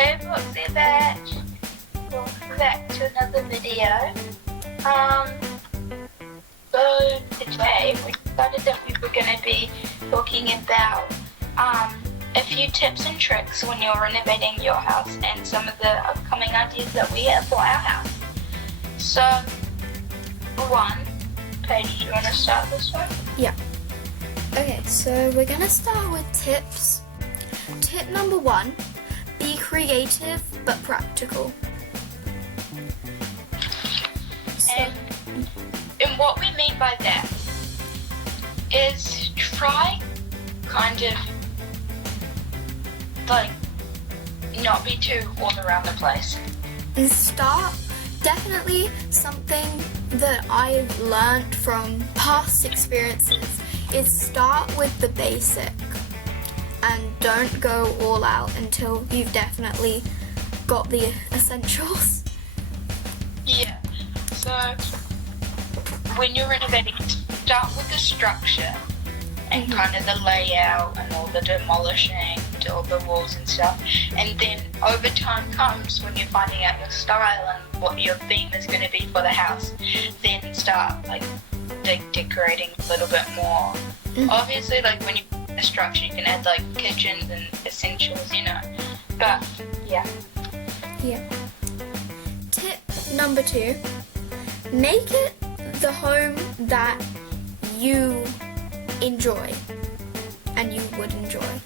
Hey Bloxy Batch, welcome back to another video. So today we decided that we were going to be talking about a few tips and tricks when you're renovating your house and some of the upcoming ideas that we have for our house. So, for one, Paige, do you want to start this one? Yeah. Okay, so we're gonna start with tips. Tip number 1, be creative but practical. And what we mean by that is try kind of like not be too all around the place. And start, definitely something that I've learned from past experiences is start with the basic and don't go all out until you've definitely got the essentials. Yeah, so when you're renovating, start with the structure and kind of the layout and all the demolishing to all the walls and stuff, and then over time comes when you're finding out your style and what your theme is going to be for the house, then start like decorating a little bit more. Obviously, like when you put the structure, you can add like kitchens and essentials, you know, but yeah. Tip number 2, make it the home that you enjoy and you would enjoy.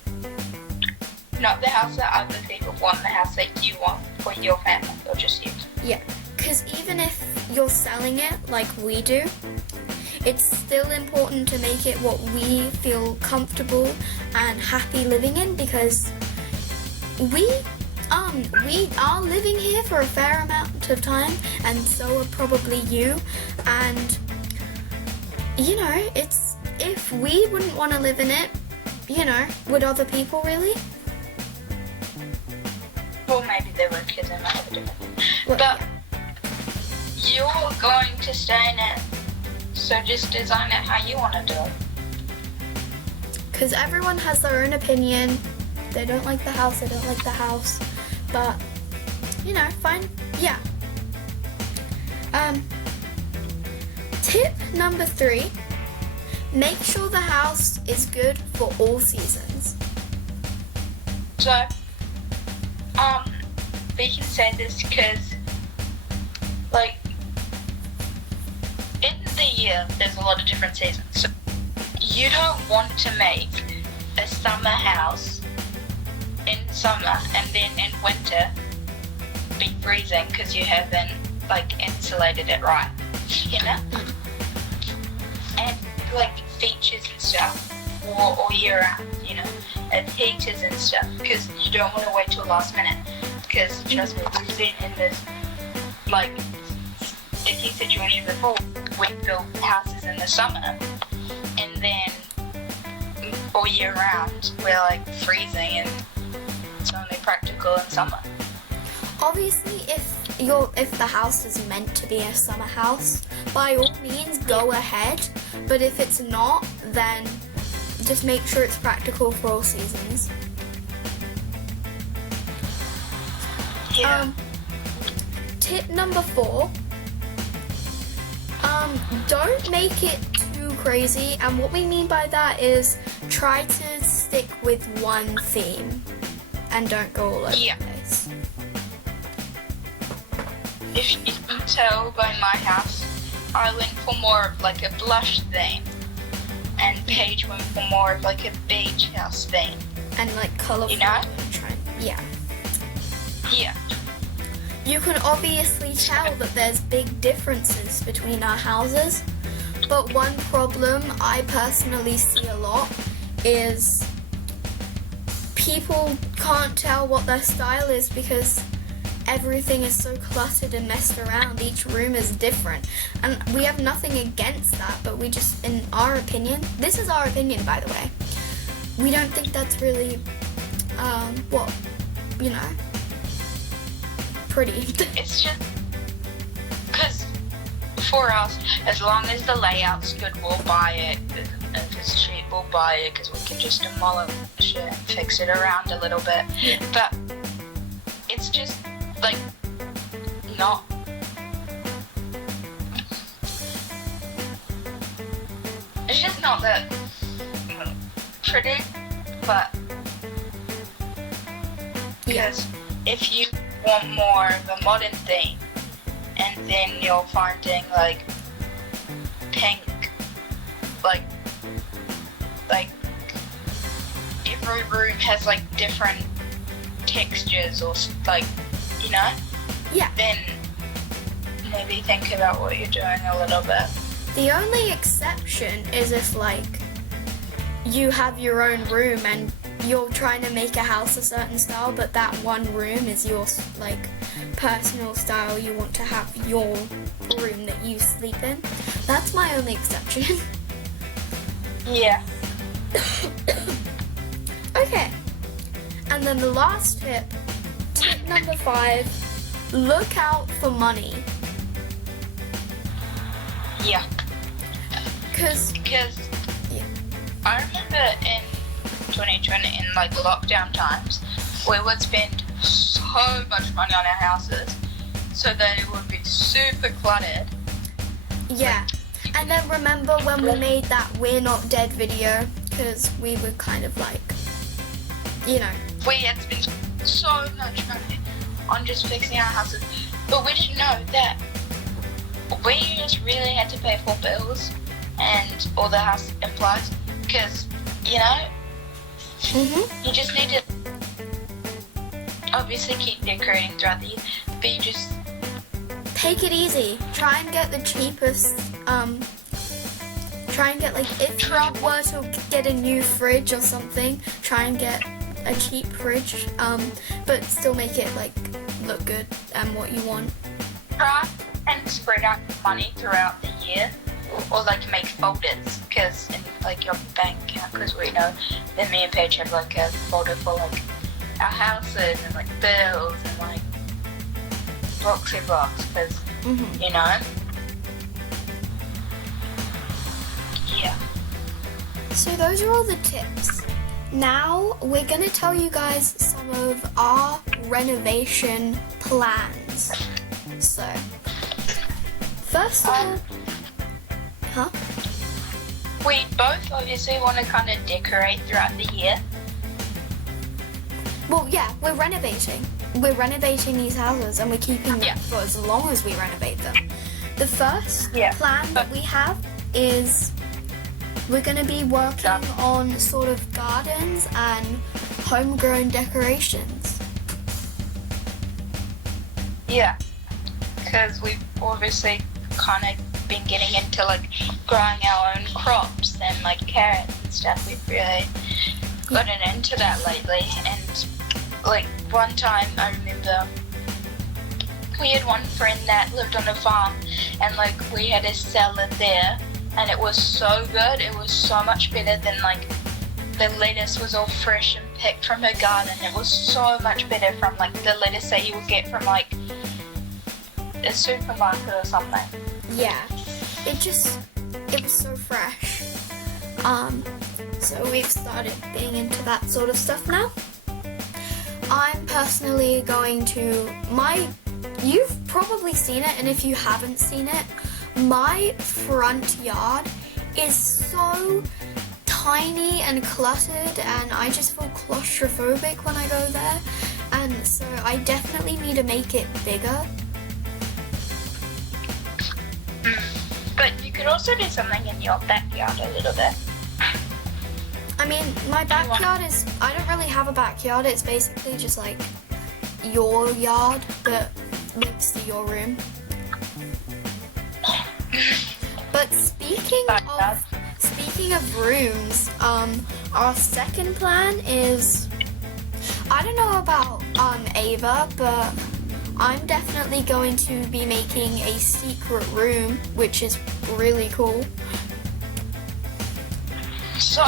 Not the house that other people want, the house that you want for your family or just you. Yeah, because even if you're selling it like we do, it's still important to make it what we feel comfortable and happy living in, because we are living here for a fair amount of time, and so are probably you. And you know, it's, if we wouldn't want to live in it, you know, would other people really? Well, maybe they would, because they might have a different thing. Well, but you're going to stay in it, so just design it how you want to do it. Because everyone has their own opinion. They don't like the house, they don't like the house. But, you know, fine. Yeah. Tip number 3, make sure the house is good for all seasons. So, we can say this because, like, in the year, there's a lot of different seasons. So, you don't want to make a summer house in summer and then in winter be freezing because you haven't, like, insulated it right, you know? And, like, features and stuff all year round, you know, and heaters and stuff, because you don't want to wait till last minute, because trust me, we've been in this like sticky situation before. We built houses in the summer and then all year round we're like freezing, and it's only practical in summer. Obviously, if the house is meant to be a summer house, by all means go ahead, but if it's not, then just make sure it's practical for all seasons. Yeah. Tip number 4, don't make it too crazy, and what we mean by that is try to stick with one theme and don't go all over the place. If you can tell by my house, I went for more of like a blush theme, and Paige went for more of like a beach house theme. And like colourful. You know? Yeah. Yeah. You can obviously tell that there's big differences between our houses, but one problem I personally see a lot is people can't tell what their style is because everything is so cluttered and messed around. Each room is different, and we have nothing against that, but we just, in our opinion, this is our opinion by the way, we don't think that's really pretty. It's just because for us, as long as the layout's good, we'll buy it. If it's cheap, we'll buy it because we can just demolish it and fix it around a little bit. But it's just like not. It's just not that pretty, but because if you want more of a modern theme, and then you're finding like pink, like every room has like different textures or like, you know? Yeah. Then maybe think about what you're doing a little bit. The only exception is if like you have your own room and you're trying to make a house a certain style, but that one room is your like personal style. You want to have your room that you sleep in. That's my only exception. Yeah. Okay. And then the last tip number 5, look out for money. Yeah. Because I remember in 2020, in like lockdown times, we would spend so much money on our houses, so that it would be super cluttered. yeah. And then remember when we made that We're Not Dead video, because we were kind of like, you know. We had spent so much money on just fixing our houses, but we didn't know that we just really had to pay for bills and all the house implies, because, you know, you just need to obviously keep decorating throughout the year, but you just take it easy. Try and get the cheapest, try and get like, if you were to get a new fridge or something, try and get a cheap fridge, but still make it like look good and what you want. try and spread out money throughout the year, or like make folders, because in like your bank account, because we know that me and Paige have like a folder for like our houses and like bills and like Bloxy Vlogs, because you know. Yeah. So those are all the tips. Now we're gonna tell you guys some of our renovation plans. So, first of all, we both obviously want to kind of decorate throughout the year. Well, yeah, we're renovating. We're renovating these houses and we're keeping them for as long as we renovate them. The first plan that we have is we're going to be working on sort of gardens and homegrown decorations. Yeah, because we've obviously kind of been getting into like growing our own crops and like carrots and stuff. We've really gotten into that lately, and like one time I remember we had one friend that lived on a farm, and like we had a salad there, and it was so good. It was so much better than like the lettuce was all fresh and picked from her garden. It was so much better from like the lettuce that you would get from like a supermarket or something. Yeah, it was so fresh. So we've started being into that sort of stuff now. I'm personally going to you've probably seen it, and if you haven't seen it, my front yard is so tiny and cluttered, and I just feel claustrophobic when I go there, and so I definitely need to make it bigger. But you could also do something in your backyard a little bit. I mean, my backyard I don't really have a backyard. It's basically just like your yard that links to your room. But speaking of rooms, our second plan is, I don't know about Ava, but I'm definitely going to be making a secret room, which is really cool. So,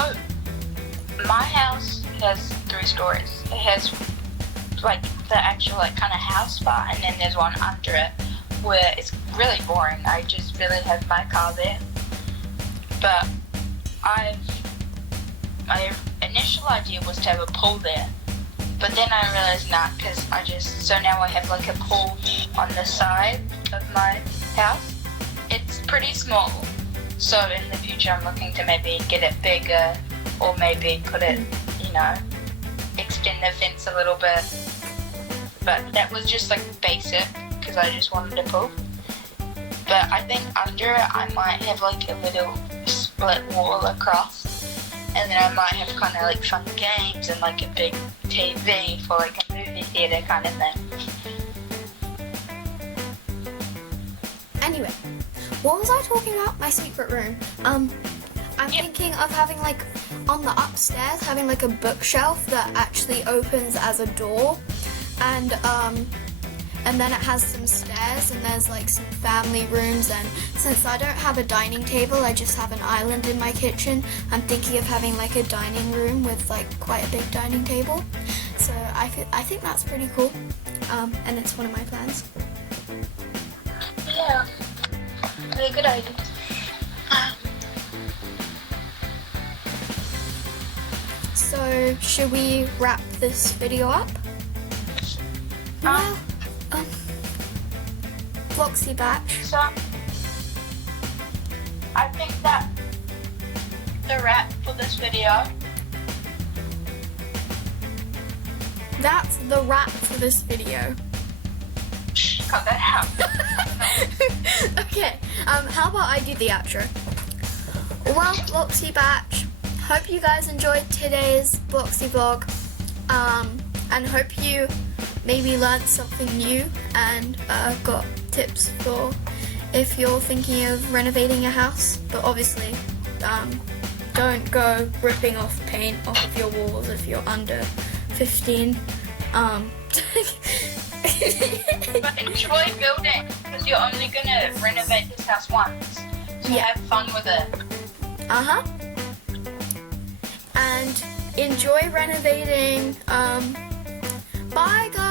my house has 3 stories. It has like the actual like kind of house part, and then there's one under it where it's really boring. I just really have my car there. But my initial idea was to have a pool there, But then I realized not, because so now I have like a pool on the side of my house. It's pretty small, so in the future I'm looking to maybe get it bigger, or maybe put it, extend the fence a little bit. But that was just like basic, because I just wanted a pool. But I think under it I might have like a little split wall across, and then I might have kind of like fun games and like a big TV for like a movie theater kind of thing. Anyway, what was I talking about? My secret room. I'm thinking of having like on the upstairs having like a bookshelf that actually opens as a door, and then it has some stairs, and there's like some family rooms, and since I don't have a dining table, I just have an island in my kitchen. I'm thinking of having like a dining room with like quite a big dining table. So I think that's pretty cool, and it's one of my plans. Yeah, really good idea. So should we wrap this video up? Well, Bloxy Batch. So, I think that the wrap for this video. That's the wrap for this video. Cut that out. Okay, how about I do the outro? Well, Bloxy Batch, hope you guys enjoyed today's Bloxy vlog, and hope you maybe learned something new and got tips for if you're thinking of renovating a house. But obviously, don't go ripping off paint off of your walls if you're under 15. But enjoy building, because you're only gonna renovate this house once. So have fun with it. And enjoy renovating. Bye guys.